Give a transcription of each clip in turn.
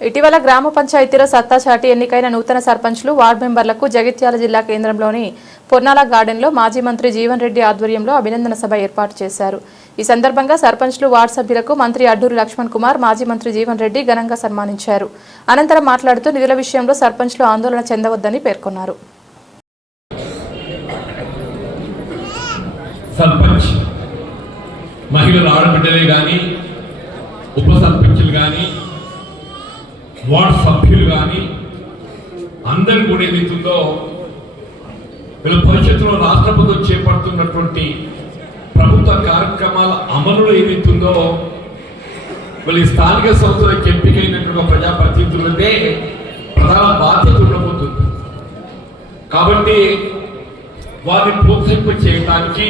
ఇటీవల గ్రామ పంచాయతీలో సత్తా చాటి ఎన్నికైన నూతన సర్పంచ్లు వార్డు మెంబర్లకు జగిత్యాల జిల్లా కేంద్రంలోని పొన్నాల గార్డెన్లో మాజీ మంత్రి జీవన్ రెడ్డి ఆధ్వర్యంలో అభినందన సభ ఏర్పాటు చేశారు. ఈ సందర్భంగా సర్పంచ్లు వార్డు సభ్యులకు మంత్రి అడ్డూరి లక్ష్మణ్ కుమార్, మాజీ మంత్రి జీవన్ రెడ్డి ఘనంగా సన్మానించారు. అనంతరం మాట్లాడుతూ నిధుల విషయంలో సర్పంచ్లు ఆందోళన చెందవద్దని పేర్కొన్నారు. సర్పంచ్ మహిళల ఆడబిడ్డలే కానీ, ఉప సర్పంచులు కానీ, వార్డు సభ్యులు కానీ అందరూ కూడా ఏదైతుందో వీళ్ళ భవిష్యత్తులో రాష్ట్ర ప్రభుత్వం చేపడుతున్నటువంటి ప్రభుత్వ కార్యక్రమాల అమలులో ఏదైతుందో వీళ్ళ స్థానిక సంస్థలకు ఎంపికైనటువంటి ప్రజాప్రతినిధులనే ప్రధాన బాధ్యత ఉండబోతుంది. కాబట్టి వారిని ప్రోత్సహింప చేయడానికి,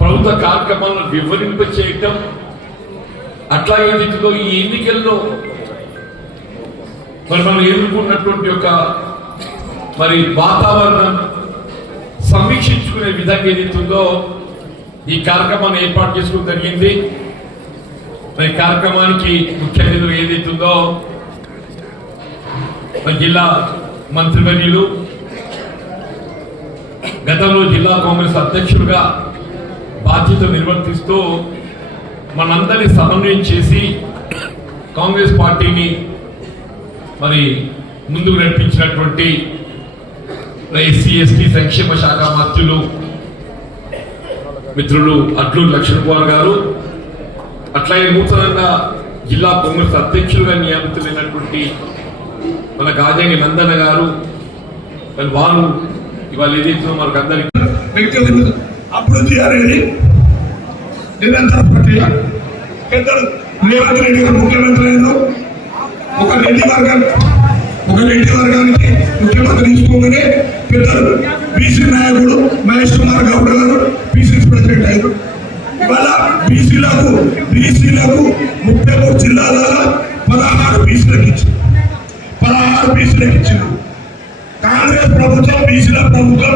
ప్రభుత్వ కార్యక్రమాలను వివరింప చేయటం, అట్లా ఏదైతుందో ఈ ఎన్నికల్లో మనం ఎదుర్కొన్నటువంటి ఒక వాతావరణం సమీక్షించుకునే విధంగా ఏదైతుందో ఈ కార్యక్రమాన్ని ఏర్పాటు చేసుకోవడం జరిగింది. కార్యక్రమానికి ముఖ్య అతిథులు ఏదైతుందో జిల్లా మంత్రివర్యులు, గతంలో జిల్లా కాంగ్రెస్ అధ్యక్షుడిగా బాధ్యత నిర్వర్తిస్తూ మనందరినీ సమన్వయం చేసి కాంగ్రెస్ పార్టీని ముందుకు నడిపించినటువంటి ఎస్సీ ఎస్టీ సంక్షేమ శాఖ మంత్రులు మిత్రులు అడ్లూరి లక్ష్మణ్ కుమార్ గారు, అట్లాగే నూతనంగా జిల్లా కాంగ్రెస్ అధ్యక్షులుగా నియమితులైనటువంటి మన గాజంగి నందన గారు, వారు ఇవాళ ఏదైతే మనకు అందరికీ అభివృద్ధి అనేది నిరంతర ప్రక్రియ. పెద్దలు రేవంత్ రెడ్డి గారు ముఖ్యమంత్రి అయిన ఒక రెడ్డి వర్గానికి ముఖ్యమంత్రి తీసుకోగానే పెద్దలు బీసీ నాయకుడు మహేష్ కుమార్ గౌడ్ గారు బీసీసీ ప్రెసిడెంట్ అయ్యారు. ఇవాళ బీసీలకు 33 జిల్లాలలో 16 బీసీలకు ఇచ్చింది. కాంగ్రెస్ ప్రభుత్వం బీసీల ప్రభుత్వం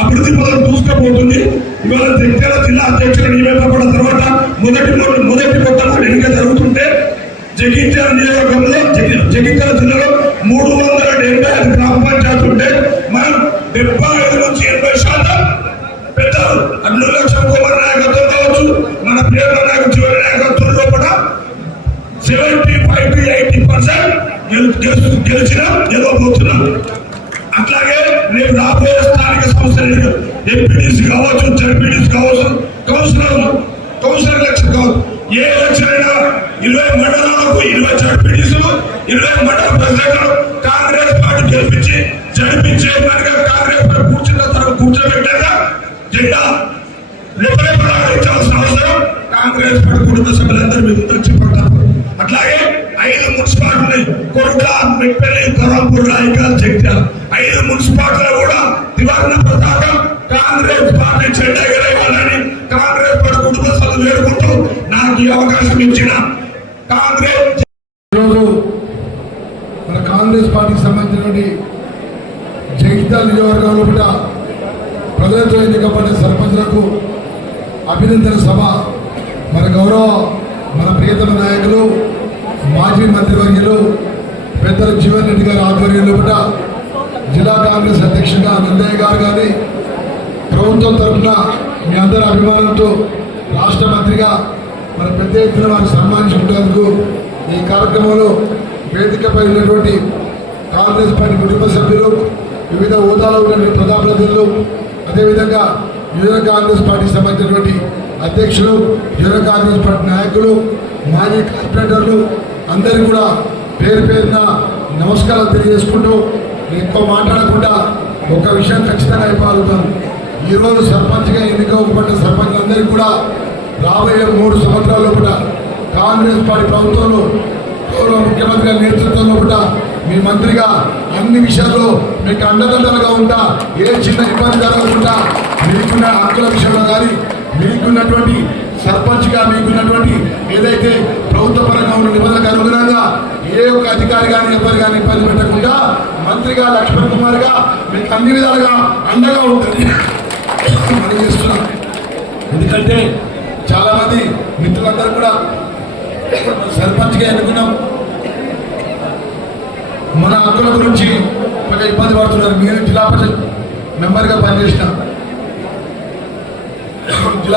అభివృద్ధి పదం దూసుకుపోతుంది. ఇవాళ జగిత్యాల జిల్లా అధ్యక్షులు నియమింపబడిన తర్వాత మొదటి మొట్టమొదటి ఎన్నిక జరుగుతుంటే జగిత్యాల నియోజకవర్గంలో జగిత్యాల జిల్లాలో 375 గ్రామ పంచాయతీ ఉంటే మనం 75 నుంచి 80% పెద్దలు అడ్లూరి లక్ష్మణ్ కుమార్ నాయకత్వం కావచ్చు, మన ప్రియత నాయకుడు చివరి నాయకత్వంలో కూడా 75 to 80% గెలిచిన గెలవబోతున్నాం. అట్లాగే రేపు రాబోయే స్థానిక సంస్థలు ఎంపీటీసీ కావచ్చు, జడ్పీటీసీ కావచ్చు, కౌన్సిలర్ ఎలక్షన్ కావచ్చు, ఏ ఎలక్షన్ అయినా 20 మండలాలకు 20 జడ్పీటీసీలు, 20 మండల ప్రెసిడెంట్లు కాంగ్రెస్ పార్టీ గెలిపించి జడిపించే కాంగ్రెస్ పార్టీ కూర్చోబెట్టాక జెండా రెపరెపలాడించాల్సిన అవసరం కాంగ్రెస్ పార్టీ కుటుంబ సభ్యులందరూ మీకు వచ్చి పడతారు. అట్లాగే 5 మున్సిపాలిటీ ఉన్నాయి: కొరుట్ల, మెట్పల్లి, కొరంపూర్, రాయకల్, జగిత్యాల. 5 మున్సిపాలిటీలో కూడా దివాకర పతాకం కాంగ్రెస్ పార్టీ జెండా ఎగరేయాలని కాంగ్రెస్ పార్టీ కుటుంబ సభ్యులు వేడుకుంటూ నాకు ఈ అవకాశం ఇచ్చిన ఈరోజు మన కాంగ్రెస్ పార్టీకి సంబంధించినటువంటి జగిత్యాల నియోజకవర్గంలో కూడా ప్రజలతో ఎన్నికబడిన సర్పంచులకు అభినందన సభ మన ప్రియతమ నాయకులు మాజీ మంత్రివర్యులు పెద్దలు జీవన్ రెడ్డి గారి ఆధ్వర్యంలో కూడా జిల్లా కాంగ్రెస్ అధ్యక్షుడిగా నందయ్య గారు కానీ, ప్రభుత్వం తరఫున మీ అందరి అభిమానంతో రాష్ట్ర మంత్రిగా పెద్ద ఎత్తున వారిని సన్మానించుకున్నందుకు ఈ కార్యక్రమంలో వేదికపై ఉన్నటువంటి కాంగ్రెస్ పార్టీ కుటుంబ సభ్యులు, వివిధ హోదాలో ఉన్నటువంటి ప్రజాప్రతినిధులు, అదేవిధంగా యువ కాంగ్రెస్ పార్టీకి సంబంధించినటువంటి అధ్యక్షులు, యువ కాంగ్రెస్ పార్టీ నాయకులు, మాజీ కార్పొరేటర్లు అందరికీ కూడా పేరు పేరున నమస్కారాలు తెలియజేసుకుంటూ ఎక్కువ మాట్లాడకుండా ఒక విషయం ఖచ్చితంగా అయిపోతాను. ఈరోజు సర్పంచ్గా ఎన్నికవబడ్డ సర్పంచ్లందరికీ కూడా రాబోయే 3 సంవత్సరాల్లో కూడా కాంగ్రెస్ పార్టీ ప్రభుత్వంలో గౌరవ ముఖ్యమంత్రి గారి నేతృత్వంలో కూడా మీ మంత్రిగా అన్ని విషయాల్లో మీకు అండదండలుగా ఉంటా, ఏ చిన్న ఇబ్బంది జరగకుండా మీకున్న హక్కుల విషయంలో కానీ, మీకున్నటువంటి సర్పంచ్గా మీకున్నటువంటి ఏదైతే ప్రభుత్వ పరంగా ఉన్న నిబంధనలకు అనుగుణంగా ఏ ఒక్క అధికారి కానీ ఎవరు కానీ ఇబ్బంది పెట్టకుండా మంత్రిగా లక్ష్మణ్ కుమార్గా మీకు అన్ని విధాలుగా అండగా ఉంటుంది మనం చేస్తున్నాం. ఎందుకంటే చాలామంది మిత్రులందరూ కూడా సర్పంచ్గా ఎన్నుకున్నాం, మన హక్కుల గురించి కొంచెం ఇబ్బంది పడుతున్నారు. నేను జిల్లా పరిషత్ మెంబర్గా పనిచేసిన